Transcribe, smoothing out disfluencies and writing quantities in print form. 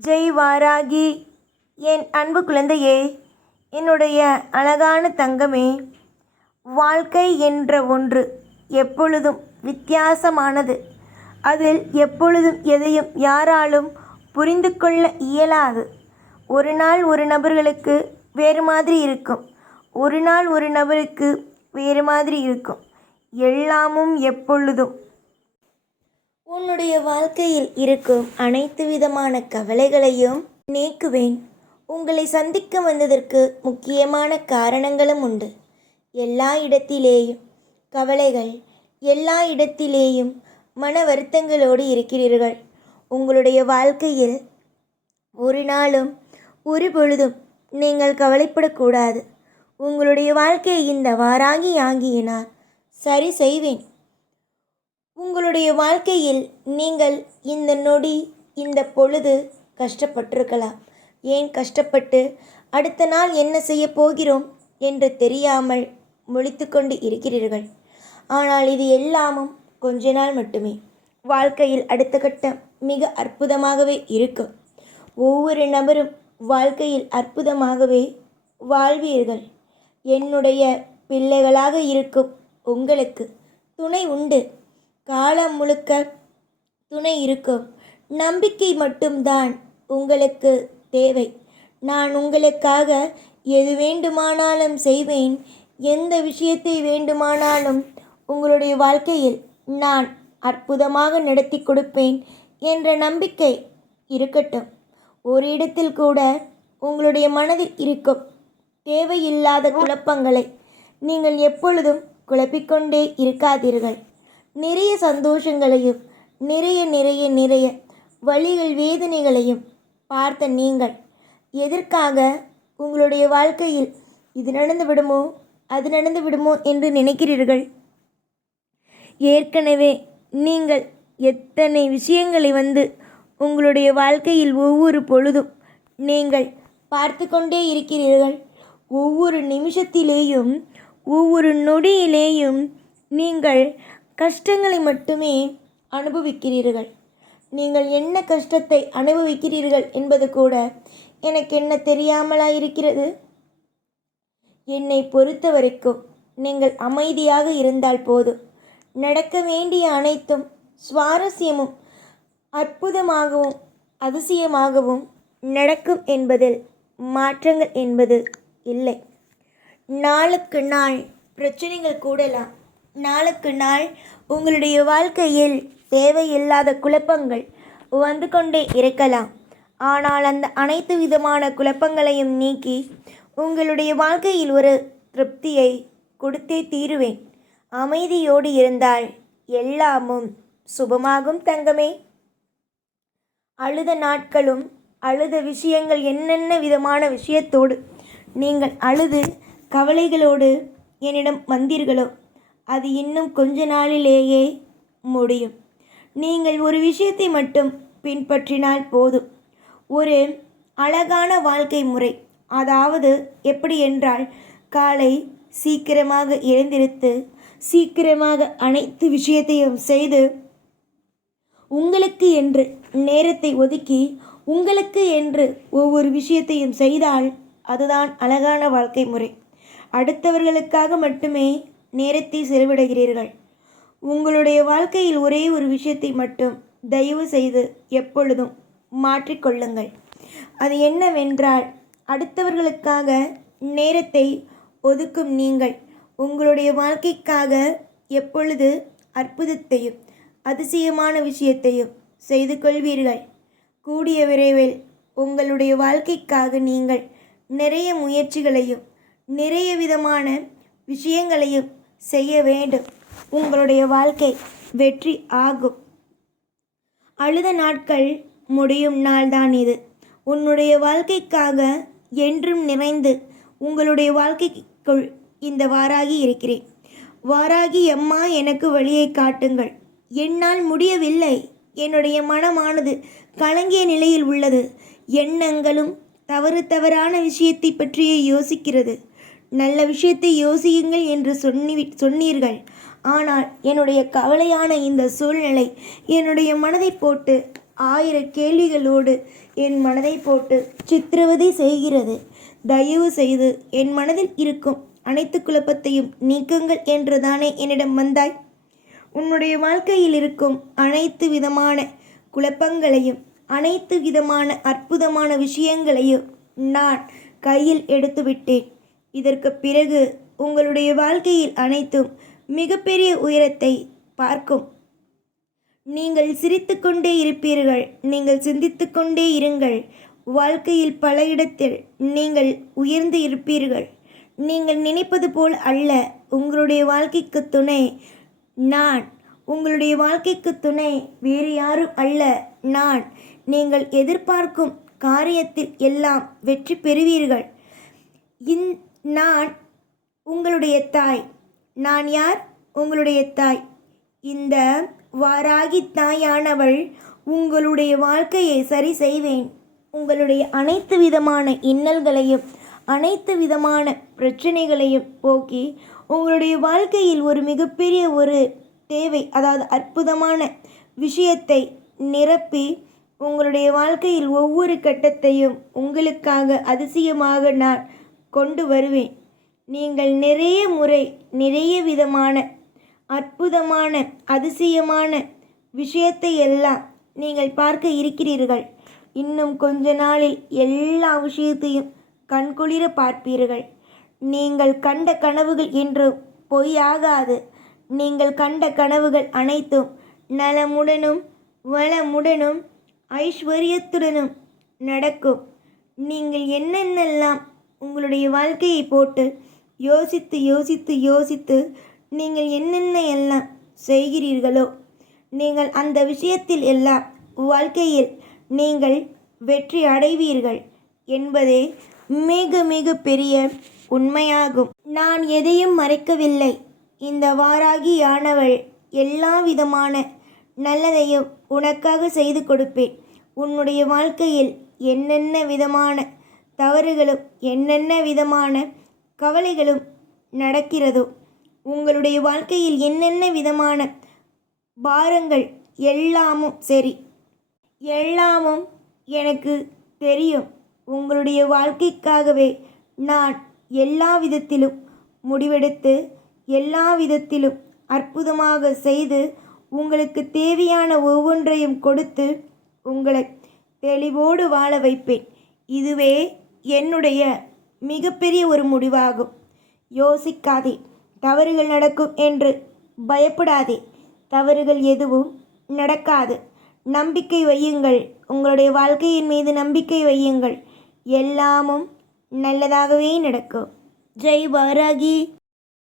ஜெய் வாராகி. என் அன்பு குழந்தையே, என்னுடைய அழகான தங்கமே, வாழ்க்கை என்ற ஒன்று எப்பொழுதும் வித்தியாசமானது. அதில் எப்பொழுதும் எதையும் யாராலும் புரிந்து கொள்ள இயலாது. ஒரு நாள் ஒரு நபர்களுக்கு வேறு மாதிரி இருக்கும், ஒரு நாள் ஒரு நபருக்கு வேறு மாதிரி இருக்கும். எல்லாமும் எப்பொழுதும் உன்னுடைய வாழ்க்கையில் இருக்கும் அனைத்து விதமான கவலைகளையும் நீக்குவேன். உங்களை சந்திக்க வந்ததற்கு முக்கியமான காரணங்களும் உண்டு. எல்லா இடத்திலேயும் கவலைகள், எல்லா இடத்திலேயும் மன வருத்தங்களோடு இருக்கிறீர்கள். உங்களுடைய வாழ்க்கையில் ஒரு நாளும் ஒரு பொழுதும் நீங்கள் கவலைப்படக்கூடாது. உங்களுடைய வாழ்க்கையை இந்த வாராகி ஆகியினால் சரி செய்வேன். உங்களுடைய வாழ்க்கையில் நீங்கள் இந்த நொடி, இந்த பொழுது கஷ்டப்பட்டிருக்கலாம். ஏன் கஷ்டப்பட்டு அடுத்த நாள் என்ன செய்ய போகிறோம் என்று தெரியாமல் முழித்து கொண்டு இருக்கிறீர்கள். ஆனால் இது எல்லாமும் கொஞ்ச நாள் மட்டுமே. வாழ்க்கையில் அடுத்த கட்டம் மிக அற்புதமாகவே இருக்கும். ஒவ்வொரு நபரும் வாழ்க்கையில் அற்புதமாகவே வாழ்வீர்கள். என்னுடைய பிள்ளைகளாக இருக்கும் உங்களுக்கு துணை உண்டு. காலம் முழுக்க துணை இருக்கும். நம்பிக்கை மட்டும்தான் உங்களுக்கு தேவை. நான் உங்களுக்காக எது வேண்டுமானாலும் செய்வேன். எந்த விஷயத்தை வேண்டுமானாலும் உங்களுடைய வாழ்க்கையில் நான் அற்புதமாக நடத்தி கொடுப்பேன் என்ற நம்பிக்கை இருக்கட்டும். ஒரு இடத்தில் கூட உங்களுடைய மனதில் இருக்கும் தேவையில்லாத குழப்பங்களை நீங்கள் எப்பொழுதும் குழப்பிக்கொண்டே இருக்காதீர்கள். நிறைய சந்தோஷங்களையும் நிறைய நிறைய நிறைய வலிகள், வேதனைகளையும் பார்த்த நீங்கள் எதற்காக உங்களுடைய வாழ்க்கையில் இது நடந்து விடுமோ அது நடந்து விடுமோ என்று நினைக்கிறீர்கள்? ஏற்கனவே நீங்கள் எத்தனை விஷயங்களை உங்களுடைய வாழ்க்கையில் ஒவ்வொரு பொழுதும் நீங்கள் பார்த்து கொண்டே இருக்கிறீர்கள். ஒவ்வொரு நிமிஷத்திலேயும் ஒவ்வொரு நொடியிலேயும் நீங்கள் கஷ்டங்களை மட்டுமே அனுபவிக்கிறீர்கள். நீங்கள் என்ன கஷ்டத்தை அனுபவிக்கிறீர்கள் என்பது கூட எனக்கு என்ன தெரியாமலா இருக்கிறது? என்னை பொறுத்த வரைக்கும் நீங்கள் அமைதியாக இருந்தால் போதும். நடக்க வேண்டிய அனைத்தும் சுவாரஸ்யமும் அற்புதமாகவும் அதிசயமாகவும் நடக்கும் என்பதில் மாற்றங்கள் என்பது இல்லை. நாளுக்கு நாள் பிரச்சனைகள் கூடலாம். நாளுக்கு நாள் உங்களுடைய வாழ்க்கையில் தேவையில்லாத குழப்பங்கள் வந்து கொண்டே இருக்கலாம். ஆனால் அந்த அனைத்து விதமான குழப்பங்களையும் நீக்கி உங்களுடைய வாழ்க்கையில் ஒரு திருப்தியை கொடுத்தே தீருவேன். அமைதியோடு இருந்தால் எல்லாமும் சுபமாகும் தங்கமே. அழுத நாட்களும் அழுத விஷயங்கள், என்னென்ன விதமான விஷயத்தோடு நீங்கள் அழுது கவலைகளோடு என்னிடம் வந்தீர்களோ அது இன்னும் கொஞ்ச நாளிலேயே முடியும். நீங்கள் ஒரு விஷயத்தை மட்டும் பின்பற்றினால் போதும். ஒரு அழகான வாழ்க்கை முறை, அதாவது எப்படி என்றால், காலை சீக்கிரமாக எழுந்திருத்து சீக்கிரமாக அனைத்து விஷயத்தையும் செய்து உங்களுக்கு என்று நேரத்தை ஒதுக்கி உங்களுக்கு என்று ஒவ்வொரு விஷயத்தையும் செய்தால் அதுதான் அழகான வாழ்க்கை முறை. அடுத்தவர்களுக்காக மட்டுமே நேரத்தை செலவிடுகிறீர்கள். உங்களுடைய வாழ்க்கையில் ஒரே ஒரு விஷயத்தை மட்டும் தயவு செய்து எப்பொழுதும் மாற்றிக்கொள்ளுங்கள். அது என்னவென்றால், அடுத்தவர்களுக்காக நேரத்தை ஒதுக்கும் நீங்கள் உங்களுடைய வாழ்க்கைக்காக எப்பொழுது அற்புதத்தையும் அதிசயமான விஷயத்தையும் செய்து கொள்வீர்கள். கூடிய விரைவில் உங்களுடைய வாழ்க்கைக்காக நீங்கள் நிறைய முயற்சிகளையும் நிறைய விதமான விஷயங்களையும் செய்ய வேண்டும். உங்களுடைய வாழ்க்கை வெற்றி ஆகும். அழுத நாட்கள் முடியும் நாள்தான் இது. உன்னுடைய வாழ்க்கைக்காக என்றும் நிறைந்து உங்களுடைய வாழ்க்கைக்குள் இந்த வாராகி இருக்கிறேன். வாராகி அம்மா, எனக்கு வழியை காட்டுங்கள். என்னால் முடியவில்லை. என்னுடைய மனமானது கலங்கிய நிலையில் உள்ளது. எண்ணங்களும் தவறான விஷயத்தை பற்றியே யோசிக்கிறது. நல்ல விஷயத்தை யோசியுங்கள் என்று சொன்னீர்கள். ஆனால் என்னுடைய கவலையான இந்த சூழ்நிலை என்னுடைய மனதை போட்டு 1000 கேள்விகளோடு என் மனதை போட்டு சித்திரவதை செய்கிறது. தயவு செய்து என் மனதில் இருக்கும் அனைத்து குழப்பத்தையும் நீக்குங்கள் என்றுதானே என்னிடம் வந்தாய்? உன்னுடைய வாழ்க்கையில் இருக்கும் அனைத்து விதமான குழப்பங்களையும் அனைத்து விதமான அற்புதமான விஷயங்களையும் நான் கையில் எடுத்துவிட்டேன். இதற்கு பிறகு உங்களுடைய வாழ்க்கையில் அனைத்தும் மிகப்பெரிய உயரத்தை பார்க்கும். நீங்கள் சிரித்து கொண்டே இருப்பீர்கள். நீங்கள் சிந்தித்து கொண்டே இருங்கள். வாழ்க்கையில் பல இடத்தில் நீங்கள் உயர்ந்து இருப்பீர்கள். நீங்கள் நினைப்பது போல் அல்ல. உங்களுடைய வாழ்க்கைக்கு துணை நான். உங்களுடைய வாழ்க்கைக்கு துணை வேறு யாரும் அல்ல, நான். நீங்கள் எதிர்பார்க்கும் காரியத்தில் எல்லாம் வெற்றி பெறுவீர்கள். நான் உங்களுடைய தாய். நான் யார்? உங்களுடைய தாய். இந்த வாராகி தாயானவள் உங்களுடைய வாழ்க்கையை சரி செய்வேன். உங்களுடைய அனைத்து விதமான இன்னல்களையும் அனைத்து விதமான பிரச்சனைகளையும் போக்கி உங்களுடைய வாழ்க்கையில் ஒரு மிகப்பெரிய ஒரு தேவை, அதாவது அற்புதமான விஷயத்தை நிரப்பி உங்களுடைய வாழ்க்கையில் ஒவ்வொரு கட்டத்தையும் உங்களுக்காக அதிசயமாக நான் கொண்டு வருவேன். நீங்கள் நிறைய முறை நிறைய விதமான அற்புதமான அதிசயமான விஷயத்தை எல்லாம் நீங்கள் பார்க்க இருக்கிறீர்கள். இன்னும் கொஞ்ச நாளில் எல்லா விஷயத்தையும் கண்குளிர பார்ப்பீர்கள். நீங்கள் கண்ட கனவுகள் என்றும் பொய்யாகாது. நீங்கள் கண்ட கனவுகள் அனைத்தும் நலமுடனும் வளமுடனும் ஐஸ்வர்யத்துடனும் நடக்கும். நீங்கள் என்னென்னலாம் உங்களுடைய வாழ்க்கையை போட்டு யோசித்து யோசித்து யோசித்து நீங்கள் என்னென்ன எல்லாம் செய்கிறீர்களோ நீங்கள் அந்த விஷயத்தில் எல்லாம் வாழ்க்கையில் நீங்கள் வெற்றி அடைவீர்கள் என்பதே மிக மிக பெரிய உண்மையாகும். நான் எதையும் மறைக்கவில்லை. இந்த வாராகியானவள் எல்லா விதமான நல்லதையும் உனக்காக செய்து கொடுப்பேன். உன்னுடைய வாழ்க்கையில் என்னென்ன விதமான தவறுகளும் என்னென்ன விதமான கவலைகளும் நடக்கிறதோ, உங்களுடைய வாழ்க்கையில் என்னென்ன விதமான பாரங்கள் எல்லாமும் சரி, எல்லாமும் எனக்கு தெரியும். உங்களுடைய வாழ்க்கைக்காகவே நான் எல்லா விதத்திலும் முடிவெடுத்து எல்லா விதத்திலும் அற்புதமாக செய்து உங்களுக்கு தேவையான ஒவ்வொன்றையும் கொடுத்து உங்களை தெளிவோடு வாழ வைப்பேன். இதுவே என்னுடைய மிகப்பெரிய ஒரு முடிவாகும். யோசிக்காதே. தவறுகள் நடக்கும் என்று பயப்படாதே. தவறுகள் எதுவும் நடக்காது. நம்பிக்கை வையுங்கள். உங்களுடைய வாழ்க்கையின் மீது நம்பிக்கை வையுங்கள். எல்லாமும் நல்லதாகவே நடக்கும். ஜெய் வாராகி.